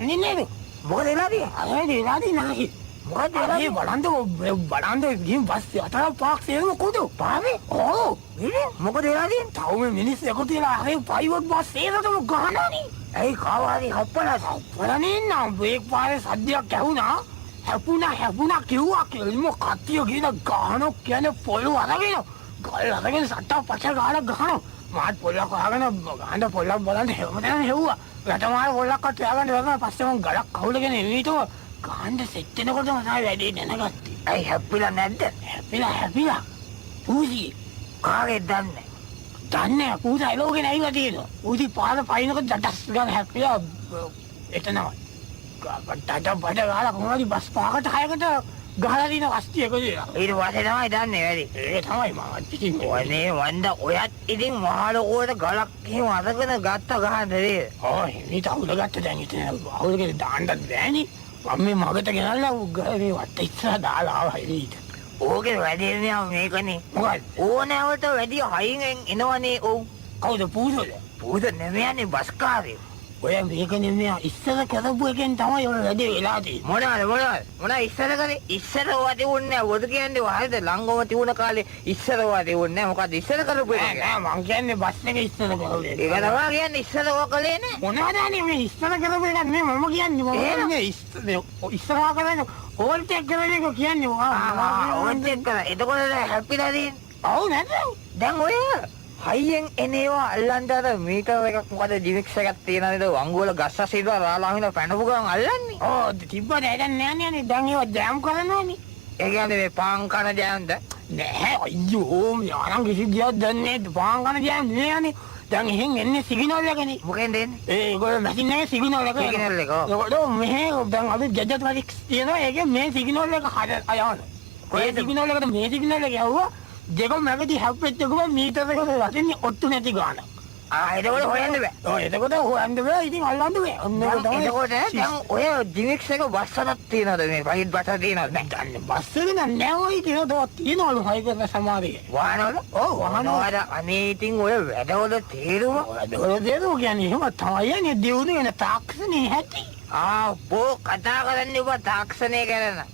දන්නේ නේද? මොකද වෙලාදී? අනේ දෙලාදී නැහැ. මොකද අනේ බලන්න ගිහින් බස් අතර පාක් සේම කොද? පාවේ? ඔව්. මොකද වෙලාදී? තවම මිනිස්සු එකතු වෙලා අර පයිවොට් බස් සේරටම ගහනනේ. ඇයි කාවාරි හප්පලා වරනේ නම් බ්‍රේක් පාරේ සද්දයක් ඇහුණා. හැපුණා කිව්වා කියලා කට්ටිය ගිහලා ගහනෝ කියන්නේ පොළොව අරගෙන ගල් අරගෙන සට්ටා පච ගහලා ගහනවා. මාත් පොල්ලක් අහගෙන ගහන පොල්ලක් බලන්න හැමතැනම හෙව්වා. රටමාර පොල්ලක්වත් තියාගන්න බැහැ. පස්සේ මම ගලක් කවුලගෙන එවිටම ගහන්න සෙට් වෙනකොටම තමයි වැඩේ දැනගත්තේ. ඇයි හැප්පිලා නැද්ද? හැපිලා. පූසි කාගේ දන්නේ? දන්නේ පූසා එලෝගෙන ඇවිල්ලා තියෙනවා. පූසි පාර පයින්නකොට ජටස් ගාන හැපිලා එතනම. ගාකට බඩ ගාලා කොහොමද බස් පාකට 6කට ගහලා දින වස්තියක කියලා. ඊට පස්සේ තමයි දන්නේ වැඩි. ඒක තමයි මම ඉතින් ඔනේ වන්ද ඔයත් ඉතින් මහලෝකෝට ගලක් එහෙම අරගෙන ගත්ත ගහන්න නේද? ඔය මේක අවුලගත්ත දැන් ඉතින් අවුලගෙන දාන්නත් බෑනේ. මම මේ මගට ගෙනල්ලා මේ වට ඉස්සරහ දාලා ආවා එළියට. ඕකේ වැඩේ නෑ මේකනේ. මොකද? ඕනෑවට වැඩි හයියෙන් එනවනේ ඔව්. කවුද පූසෝද? පූද නෙමෙයිනේ බස් කාර්යය. ඔය මේක නෙමෙයි ඉස්සර කරපු එකෙන් තමයි ඔය වැඩේ වෙලා තියෙන්නේ. මොනවද ඉස්සර කරේ? ඉස්සර ඔවා තිබුණේ නෑ. වොද කියන්නේ වහද ළඟම තිබුණ කාලේ ඉස්සර ඔවා තිබුණේ නෑ. මොකද ඉස්සර කරපු එක? නෑ මං කියන්නේ බස් එක ඉස්සර කරපු එක. ඒක තමයි කියන්නේ ඉස්සර ඔවා කලේ නෑ. මොනවද අනේ මේ ඉස්සර කරපු එකක් නෙමෙයි මම කියන්නේ. මම කියන්නේ ඉස්සරහා කරන්නේ ඕල්ටෙක් කරන එක කියන්නේ ඕල්ටෙක් කරා. එතකොට හැප්පිලා තියෙන්නේ. ඔව් නේද? දැන් ඔය හයියෙන් එනේවා අල්ලන්න අර මීටර එකක් මොකද ඩිවික්ස් එකක් තියෙන නේද වංගුවල ගස්ස සිදුවා රාලා හින පැනපු ගමන් අල්ලන්නේ. ඔව් තිබ්බද දැන් නෑ නේ දැන් ඒවා ජෑම් කරනවානේ. ඒ කියන්නේ මේ පාන් කන ජෑම්ද? නෑ අයියෝ යානම් කිසි ගියක් දන්නේ පාන් කන ජෑම් නෑනේ. දැන් එහෙන් එන්නේ සිග්නල් එකනේ. මොකෙන්ද එන්නේ? ඒගොල්ලෝ මැෂින් එකේ සිග්නල් එක. සිග්නල් එක. ඒගොල්ලෝ මෙහෙ දැන් අද ගැජට් වලික් තියෙනවා. ඒකේ මේ සිග්නල් එක හද අයවන. කොයි සිග්නල් එකද මේ සිග්නල් එක යවුවා දෙකම මැගදී හැප්පෙච්ච ගමන් මීටර එකට වටින්නේ ඔට්ටු නැති ගාන. එතකොට හොයන්න බෑ. ඔය එතකොට හොයන්න බෑ. ඉතින් අල්ලන්න බෑ. ඔන්න ඒක තමයි. එතකොට දැන් ඔය ඩිවික්ස් එක බස්සක් තියනද මේ පයින් බස තියනද? දැන් ගන්න බස් එක නෑ ඔය කියලා තියනවලු හයිකර සමාරියේ. වාහනවල? ඔව් වාහනවල. අනේ ඉතින් ඔය වැඩවල තේරුම වැඩවල තේරුම කියන්නේ එහෙම තමයි යන්නේ දියුණු වෙන තාක්ෂණේ හැටි. බෝ කතා කරන්නේ ඔබ තාක්ෂණය කරන.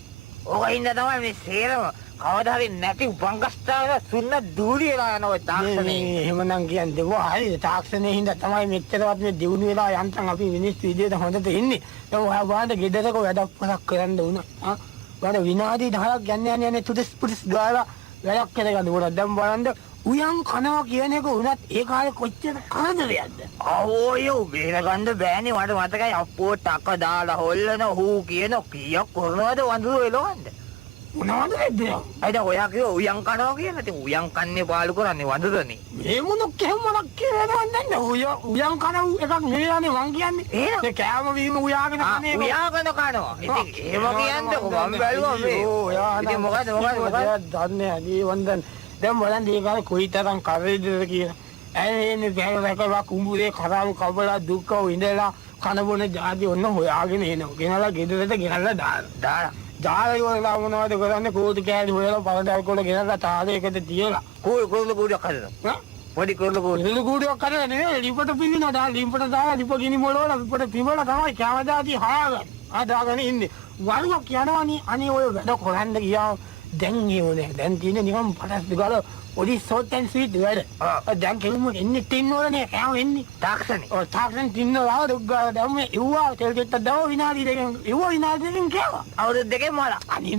ඔකින්ද තමයි මේ සේරම කවදා හරි නැති උපංගස්ථාන සුන්න දූරියලා යන ඔය තාක්ෂණේ. එහෙමනම් කියන්නේ හරි තාක්ෂණේ හින්දා තමයි මෙච්චරවත් මේ දියුණු වෙලා යන්තම් අපි මිනිස්සු විදියට හොඳට ඉන්නේ. ඒ ඔයා වහන්සේ ගෙදරක වැඩක් පොරක් කරන්න උනා. වඩ විනාඩි 10ක් යන්න යන්නේ තුඩස් පුඩස් ගාලා වැඩක් කරගන්න උනා. දැන් බලන්න උයන් කනවා කියන එක උනත් ඒ කාලේ කොච්චර කරදරයක්ද? අවෝයෝ බේර ගන්න බෑනේ මට මතකයි අප්පෝ ටක දාලා හොල්ලන හූ කියන කීයක් කරනවද වඳුර එලවන්න. මොනවද වෙන්නේ? අයිද ඔයා කිව්ව උයන් කනවා කියන. ඉතින් උයන් කන්නේ පාලු කරන්නේ වඳුරනේ. මේ මොනක් කෙහෙමනක් කියලා නන්නේ. උයන් කන එකක් නෙවෙයිනේ මං කියන්නේ. ඒ කෑම වීම උයාගෙන කන එක. උයාගෙන කනවා. ඉතින් ඒව කියන්නේ මම බැලුවා මේ. ඉතින් මොකද දන්නේ අදී වන්දන. දැන් බලන්න මේ කාලේ කොයිතරම් කරදරද කියලා. ඇයි මේ බෑරකවා කුඹුරේ කරාරු කබලා දුක්ඛ ඉඳලා කන බොන જાති ඔන්න හොයාගෙන එනවා. ගෙනලා ගෙදරට ගෙනල්ලා දාලා ඉවරලා මොනවද කරන්නේ කෝටි කෑලි හොයලා පරදාල් කොල ගෙනල්ලා තාලයකට තියලා කොල්ල කූඩියක් හදනවා. පොඩි කොල්ල කූඩියක් කරලා නෙවෙයි ලිපට පිළිනවා. දාලා ලිපට දාලා ලිප ගිනි මොලවල ලිපට පිඹලා තමයි කැමදාති හොයාගන්න. දාගෙන ඉන්නේ. වරුවක් යනවනේ අනේ ඔය වැඩ කරන්න ගියා. දැන් නේ දැන් තියෙන නිකන් පටස් දෙගාල පොඩි සෝට් ඇන් ස්වීට් වැඩ. දැන් කෙලින්ම එන්නේ තින්නවනේ කෑම එන්නේ. තාක්ෂණේ. ඔය තාක්ෂණ තින්නවා දුක්ගා දැන් මේ ඉව්වා තෙල් ගෙට්ට දාව විනාඩි දෙකෙන් ඉව්වා විනාඩි දෙකෙන් කෑවා. අවුරුදු දෙකෙන් මොලා. අනේ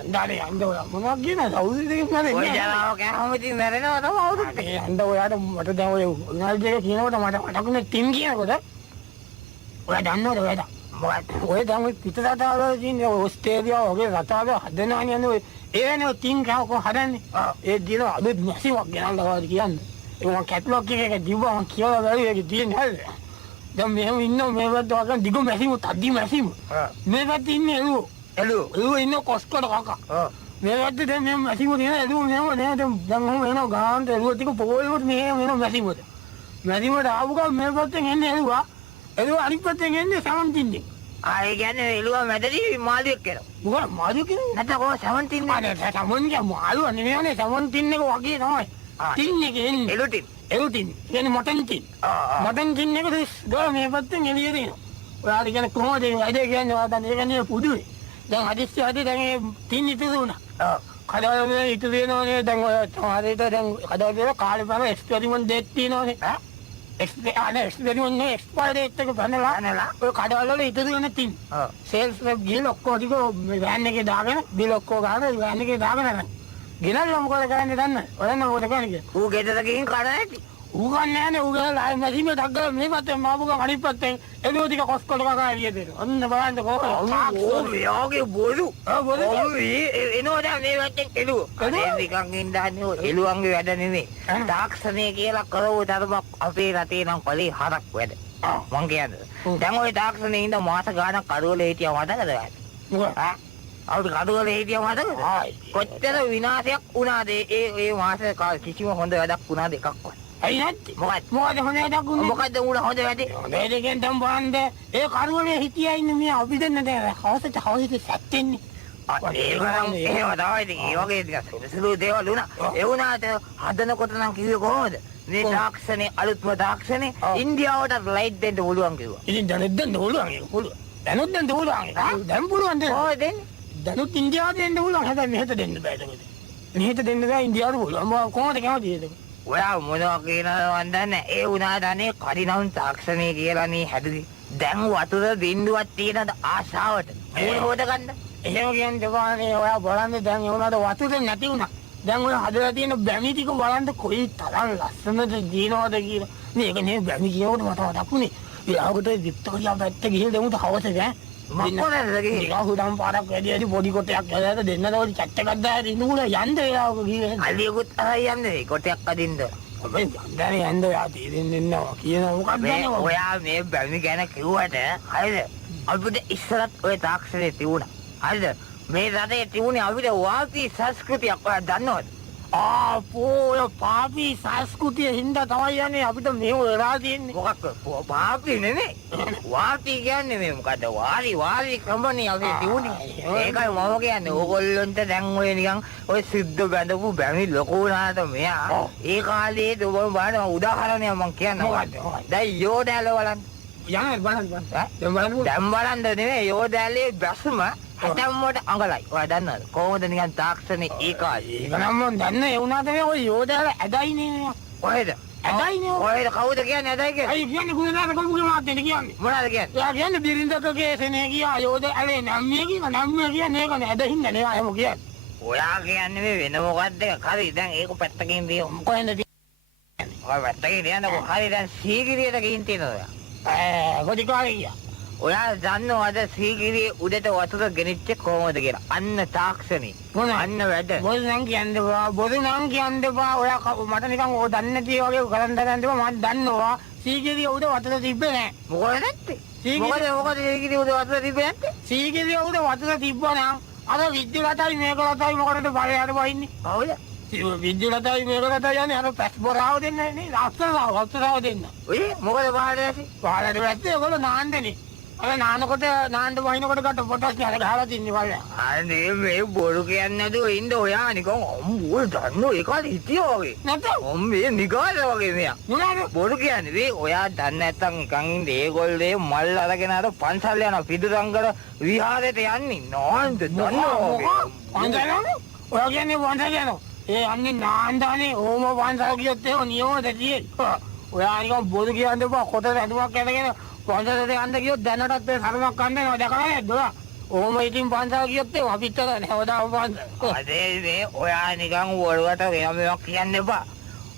අන්දානේ අන්ද ඔය මොනවද කියනද අවුරුදු දෙකෙන් නේද? ඔය ජනාව කෑම ඉතින් මැරෙනවා තමයි අවුරුදු දෙක. අන්ද ඔයාට මට දැන් ඔය විනාඩි දෙක කියනකොට මටකුනේ තින් කියනකොට ඔයා දන්නවද ඔයාට? ඔය දැන් ඔය පිටරටවල තියෙන ඕස්ට්‍රේලියාව වගේ රටවල හදනවා කියන්නේ ඔය ඒනේ තින් කව හදන්නේ. ඒ දින අද නැසිවක් ගෙනල්ලා කියන්නේ. ඒ මම කැටලොග් එකක දිව්වා මම කියලා බැලුවා ඒක තියෙන්නේ හරිද? දැන් මෙහෙම ඉන්නවා මේ වලට වගේ දිග මැසිම තද්දි මැසිම. මේ පැත්තේ ඉන්නේ එළුව ඉන්න කොස්කොට කකා. මේ පැත්තේ දැන් මෙහෙම මැසිම තියෙන එළුව මෙහෙම දැන් මම එනවා ගානට එළුව ටික පොළොවට මෙහෙම එනවා මැසිමට. මැසිමට ආපු ගමන් මේ පැත්තෙන් එන්නේ එළුව අනිත් පැත්තෙන් එන්නේ 17 ඒ කියන්නේ එළුවා මැදදී මාළුවෙක් කරා. මොකද මාළුවෙක් කියන්නේ? නැත්නම් කොහොම 17 අනේ 17 මාළුවා නෙමෙයිනේ 17 එක වගේ තමයි. තින් එක එන්නේ. එළුටින්. කියන්නේ මටන් තින්. මටන් තින් එක ගාව මේ පැත්තෙන් එළියට එනවා. ඔයාට කියන්නේ කොහොමද මේ වැඩේ කියන්නේ ඔයා දැන් ඒක නේ පුදුයි. දැන් හදිස්සි හදි දැන් මේ තින් ඉතුරු වුණා. ඔව්. කඩවල ඉතුරු වෙනවනේ දැන් ඔය සමහරවිට දැන් කඩවල කාලේ බලන එක්ස්පෙරිමන්ට් ડેට් තියෙනවනේ. එක්ස්පෙරිමන්ට් නේ එක්ස්පයර් ડેට් එක බලලා ඔය කඩවල වල ඉතුරු වෙන තින්. ඔව්. සේල්ස් රෙප් ගිහලා ඔක්කොම ටික වෑන් එකේ දාගෙන බිල් ඔක්කොම ගහලා වෑන් එකේ දාගෙන යනවා. ගෙනල්ලා මොකද කරන්නේ දන්නවද? ඔයන්න මොකද කරන්නේ? ඌ ගෙදර ගිහින් කඩ ඇති. ඌ ගන්න නෑනේ ඌ ගහලා ආයෙ මැෂින් එක ඩග්ගලා මේ පැත්තෙන් මාපු ගම අනිත් පැත්තෙන් එළුව ටික කොස්කොල කකා එළිය දෙනවා. ඔන්න බලන්න කොහොමද? ඕ මෙයාගේ බොරු. බොරු? ඔව් එනවා දැන් මේ වැටෙන් එළුව. ඒ නිකන් ඉඳන්නේ එළුවන්ගේ වැඩ නෙමෙයි. තාක්ෂණය කියලා කරව තරමක් අපේ රටේ නම් පළි හරක් වැඩ. මං කියන්නේ. දැන් ওই තාක්ෂණයේ ඉඳ මාස ගාණක් කඩවල හිටියා මතකද? මොකද? අපි කඩවල හිටියා මතකද? කොච්චර විනාශයක් වුණාද ඒ මාසේ කිසිම හොඳ වැඩක් වුණාද එකක්වත්. ඇයි නැත්තේ? මොකක්ද? මොකද හොඳ වැඩක් උනේ? මොකද්ද උණ හොඳ වැඩේ? මේ දෙකෙන් තම බලන්න ඒ කරුවලේ හිටියා ඉන්නේ මේ අපි දෙන්න දැන් හවසට සැත්තෙන්නේ. ඒක නම් එහෙම තමයි ඉතින් ඒ වගේ ටිකක් සුළු දේවල් වුණා. ඒ වුණාට හදනකොට නම් කිව්වේ කොහොමද? මේ තාක්ෂණේ අලුත්ම තාක්ෂණේ ඉන්දියාවට ලයිට් දෙන්න පුළුවන් කිව්වා. ඉතින් දැනුත් දෙන්න පුළුවන් ඒක පුළුවන්. දැනුත් දෙන්න පුළුවන්. දැන් පුළුවන් දෙන්න. කොහොමද දෙන්නේ? දැනුත් ඉන්දියාවට දෙන්න පුළුවන්. හැබැයි මෙහෙට දෙන්න බෑ ඒක. මෙහෙට දෙන්න බෑ ඉන්දියාවට පුළුවන්. මම කොහොමද කැමති ඒක? ඔයා මොනවා කියනවද දන්නේ? ඒ වුණාට අනේ කඩිනම් තාක්ෂණේ කියලා නේ හැදුවේ. දැන් වතුර බින්දුවක් තියෙනද ආශාවට? ඒක හොද ගන්න. එහෙම කියන්නේ දෙපාරේ ඔයා බලන්න දැන් ඒ වුණාට වතුර නැති වුණා. දැන් ඔය හදලා තියෙන බැමි ටික බලන්න කොයි තරම් ලස්සනද දිනවද කියලා. මේක නේ බැමි කියනකොට මට මතකුනේ. ඊළඟට වික්ටෝරියා පැත්තේ ගිහින් දෙමුට හවසේ ඈ. මොකද ගිහින්? ගහුඩම් පාරක් වැඩි ඇති පොඩි කොටයක් ඇදලා දෙන්නද ඔය චැට් එකක් දාලා ඉන්නුල යන්න වෙලාවක ගිහින්. අලියකුත් අහයි යන්නේ කොටයක් අදින්න. අපි යන්නේ යන්න යා තීරෙන්නවා කියනවා මොකක්ද මේ ඔයා මේ බැමි ගැන කිව්වට හරිද? අපිට ඉස්සරත් ඔය තාක්ෂණේ තිබුණා. හරිද? මේ රටේ තිබුණේ අපිට වාපි සංස්කෘතියක් ඔයා දන්නවද? ආපෝ පාපි සංස්කෘතිය හින්දා තමයි යන්නේ අපිට මේව වෙලා තියෙන්නේ. මොකක්ද? වාපි නෙමෙයි. වාපි කියන්නේ මේ මොකද්ද? වාරි ක්‍රමනේ අපි තිබුණේ. ඒකයි මම කියන්නේ ඕගොල්ලන්ට දැන් ඔය නිකන් ඔය සිද්ධ බඳපු බැමි ලොකු වුණාට මෙයා ඒ කාලේ ඔබ බලන්න උදාහරණයක් මම කියන්නම්. දැන් යෝඩැල බලන්න. යන්න බලන්න. දැන් බලන්න නෙමෙයි යෝඩැලේ බැසම හැටම්මට අඟලයි. ඔයා දන්නවද? කොහොමද නිකන් තාක්ෂණේ ඒ කාලේ. ඒක නම් මම දන්නේ ඒ වුණාට මේ ඔය යෝධාල ඇදයිනේ. කොහෙද? ඇදයිනේ. කොහෙද කවුද කියන්නේ ඇදයි කියලා? අයි කියන්නේ ගුණදාස කොමුගේ මාත්‍යෙට කියන්නේ. මොනවද කියන්නේ? එයා කියන්නේ බිරිඳකගේ සෙනේ ගියා යෝධාලේ නම්මිය කියන නම්මිය කියන්නේ ඒක නේ ඇදින්න නේ එහෙම කියන්නේ. ඔයා කියන්නේ මේ වෙන මොකද්ද? හරි දැන් ඒක පැත්තකින් දියෝ. කොහෙන්ද ඔය පැත්තකින් දියන්නකො. හරි දැන් සීගිරියට ගිහින් තියෙනවා ඔයා. කොටි කාලේ ගියා. ඔයා දන්නවද සීගිරියේ උඩට වතුර ගෙනිච්ච කොහොමද කියලා? අන්න තාක්ෂණේ. අන්න වැඩ. බොරු නම් කියන්නේ බා ඔයා මට නිකන් ඕක දන්නේ නැති වගේ කරන් දරන් දෙපා මම දන්නවා සීගිරිය උඩ වතුර තිබ්බේ නැහැ. මොකද නැත්තේ? මොකද සීගිරිය උඩ වතුර තිබ්බේ නැත්තේ? සීගිරිය උඩ වතුර තිබ්බා නම් අර විද්‍යුලතයි මේකලතයි මොකටද බලයට වයින්නේ? කවුද? විද්‍යුලතයි මේකලතයි යන්නේ අර පැස්පොරාව දෙන්නේ නේ රස්සාව දෙන්න. ඔය මොකද පහළට ඇසි? පහළට වැත්තේ ඒගොල්ලෝ නාන්නනේ. අර නානකොට නාන්න වහිනකොට ගත්ත පොටස් නේ අර ගහලා තින්නේ බලන්න. අනේ මේ බොරු කියන්නේ නැතුව ඉන්න ඔයා නිකන් ඔය දන්නෝ ඒ කාලේ හිටියා වගේ. නැත්නම් මේ නිකාල වගේ මෙයා. මොනවාද? බොරු කියන්නේ මේ ඔයා දන්නේ නැත්තම් නිකන් ඉන්න ඒගොල්ලේ මල් අරගෙන අර පන්සල් යන පිටුරංගල විහාරයට යන්නේ නාන්ද දන්නවා. පන්සල් ඔයා කියන්නේ පන්සල් යනවා. ඒ අන්නේ නාන්දානේ ඕම පන්සල් කියොත් එහෙම නියමද තියෙන්නේ. ඔයා නිකන් බොරු කියන්නේ බා කොට රැඳුමක් අරගෙන පන්සලට යන්න ගියොත් දැනටත් ඒ සරමක් ගන්නව දැකලා නේද ඔයා? ඕම ඉතින් පන්සල් ගියොත් ඒ අපිට නැවදාම පන්සල්. අදේ මේ ඔයා නිකන් වලවට මේවා කියන්න එපා.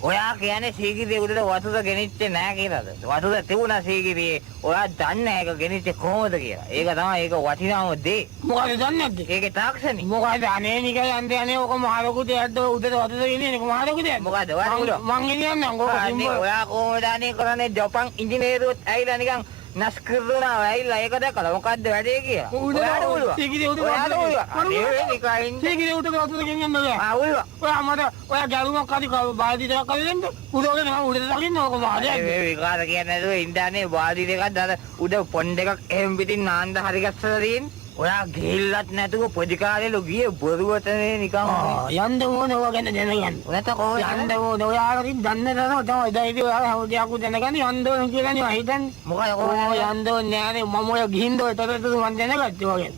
ඔයා කියන්නේ සීගිරියේ උඩට වතුර ගෙනිච්චේ නැහැ කියලාද? වතුර තිබුණා සීගිරියේ. ඔයා දන්නේ ඒක ගෙනිච්චේ කොහොමද කියලා. ඒක තමයි ඒක වටිනාම දේ. මොකද දන්නේ නැද්ද? ඒකේ තාක්ෂණي. මොකද අනේ නිකන් යන්නේ අනේ ඔක මහලොකු දෙයක්ද උඩට වතුර ගෙනියන්නේ මහලොකු දෙයක්. මොකද ඔයා නේද? මං කියන්නේ අනේ ඔයා කොහොමද අනේ කරන්නේ ජපන් ඉංජිනේරුවොත් ඇවිල්ලා නිකන් නස්කරුණා ඇවිල්ලා ඒක දැකලා මොකද්ද වැඩේ කියලා. ඔයාට පුළුවන්. සීගිරිය උඩට ඔයාට පුළුවන්. අනේ නිකන් සීගිරිය උඩට වතුර ගෙනියන්න බෑ. පුළුවන්. ඔයා මට ඔයා ගැලුමක් හරි බාල්දි දෙකක් හරි දෙන්න. උඩට මම උඩට දකින්න ඕක මාදයක්. මේ විකාර කියන්නේ නැතුව ඉඳන්නේ බාල්දි දෙකක් දාලා උඩ පොන් දෙකක් එහෙම් පිටින් නාන්න හරි ගස්සලා තියෙන්නේ. ඔයා ගිහිල්ලත් නැතුව පොඩි කාලේලු ගියේ බොරුවටනේ නිකන්. යන්න ඕනේ ඔය ගැන දැනගන්න. නැත කොහොමද යන්න ඕනේ ඔයාලා ඉතින් දන්නේ නැහැ තමයි දැන් ඔයාලා හවුදියාකු දැනගන්න යන්න ඕනේ කියලා නේ හිතන්නේ. මොකද යන්න ඕනේ නෑනේ මම ඔය ගිහින් ඔය තරතර මම දැනගත්තේ ඔය ගැන.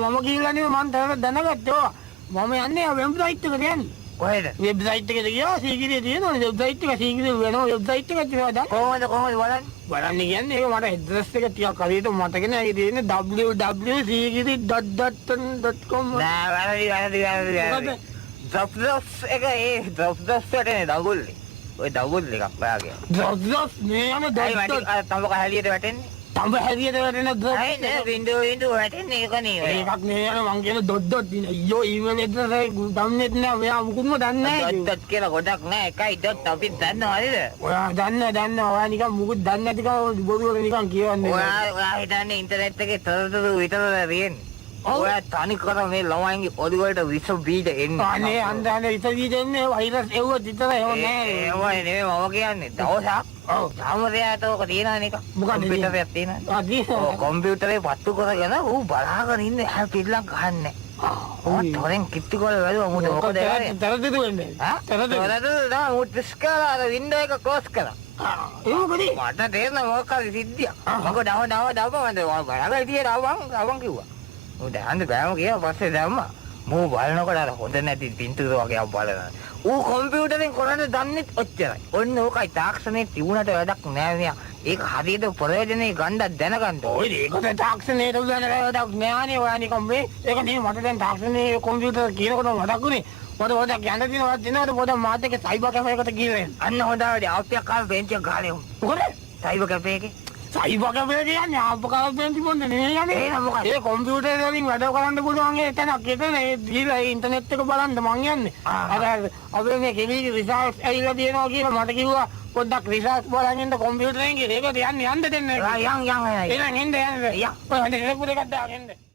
මම ගිහිල්ලා නේ මම තරතර දැනගත්තේ ඔය. මම යන්නේ වෙබ්සයිට් එකට යන්නේ. කොහෙද? වෙබ්සයිට් එකට ගියා සීගිරිය තියෙනවා වෙබ්සයිට් එක සීගිරිය වෙනවා වෙබ්සයිට් එකක් තියෙනවා දැන්. කොහොමද බලන්නේ? බලන්න කියන්නේ ඒක මට ඇඩ්‍රස් එක ටිකක් හරියට මතක නෑ. ඒක තියෙන්නේ www.sigiri.com. නෑ වැරදි. දොස් එක ඒ දොස් වටනේ දඟුල්ලේ. ඔය දඟුල් එකක් ඔයාගේ. දොස් මේ යන්නේ අයි දොස්. මට තඹක හැලියට වැටෙන්නේ. තඹ හැදියට වැටෙන දොස්. අයි නෑ වින්ඩෝ වැටෙන්නේ ඒක නේ. ඒකක් නේ යන මං කියන ඩොට් දින. අයියෝ ඊමේල් ඇඩ්‍රස් එක දන්නේ නැහැ. මෙයා මුකුත්ම දන්නේ නැහැ. ඩොට් කියලා ගොඩක් නෑ. එකයි ඩොට් අපි දන්නවද? ඔයා දන්න ඔයා නිකන් මුකුත් දන්නේ නැතිකම බොරුවක නිකන් කියවන්නේ. ඔයා හිතන්නේ ඉන්ටර්නෙට් එකේ තොරතුරු විතරද තියෙන්නේ? ඔයා තනි කර මේ ළමයින්ගේ ඔඩි වලට විස බීජ එන්නේ. අනේ අන්දානේ විස බීජ එන්නේ වෛරස් එව්ව විතර ඒව නෑ. ඒව නෙමෙයි මම කියන්නේ. දවසක් ඔව් සාමරයාට ඔක තියෙනවා නේද? මොකක්ද කම්පියුටරයක් තියෙනවා. අදී ඔව් කම්පියුටරේ පත්තු කරගෙන ඌ බලාගෙන ඉන්නේ හැම පිටලක් ගහන්නේ. ඌ තොරෙන් කිට්ටු කරලා වැළුවා මුද මොකද කරන්නේ? තරදෙදු වෙන්නේ. තරදෙදු නෑ ඌ ටිස් කරලා අර වින්ඩෝ එක ක්ලෝස් කරා. ඒ මොකද? මට තේරෙනවා මොකක් හරි සිද්ධියක්. මම ඩව බලාගෙන ඉතියේ අවං කිව්වා. ඌ දැන් බෑම කියලා පස්සේ දැම්මා. මූ බලනකොට අර හොඳ නැති පින්තූර වගේ බලනවා. ඌ කම්පියුටරෙන් කරන්නේ දන්නෙත් ඔච්චරයි. ඔන්න ඕකයි තාක්ෂණයේ තිබුණට වැඩක් නෑ මෙයා. ඒක හරියට ප්‍රයෝජනේ ගන්න දැනගන්න. ඔය ඒකට තාක්ෂණයට උදැන වැඩක් නෑනේ ඔයා නිකන් මේ. ඒක නේ මට දැන් තාක්ෂණයේ කම්පියුටර් කියනකොට මතක් වුණේ. මොකද යන්න දිනවත් දිනවල පොඩ මාත් එක්ක සයිබර් කැෆේ එකට ගිහින් අන්න හොඳයි අවුතියක් කාල බෙන්ච් එක ගහලා යමු. මොකද? සයිබර් කැෆේ එකේ සයිබර් කැෆේ කියන්නේ ආපකාර බෙන්ච් පොන්නේ නේ යන්නේ. ඒක මොකක්ද? ඒ කම්පියුටර් වලින් වැඩ කරන්න පුළුවන් ඒ තැනක් එතන ඒ ගිහලා ඉන්ටර්නෙට් එක බලන්න මං යන්නේ. අර අපේ මේ කෙනෙක් රිසර්ච් ඇවිල්ලා තියෙනවා කියලා මට කිව්වා පොඩ්ඩක් රිසර්ච් බලන් ඉන්න කම්පියුටරෙන් කියලා. ඒකට යන්න දෙන්නේ. යන් එහෙනම් එන්න. ඔය හඳ දෙකක් දාගෙන එන්න.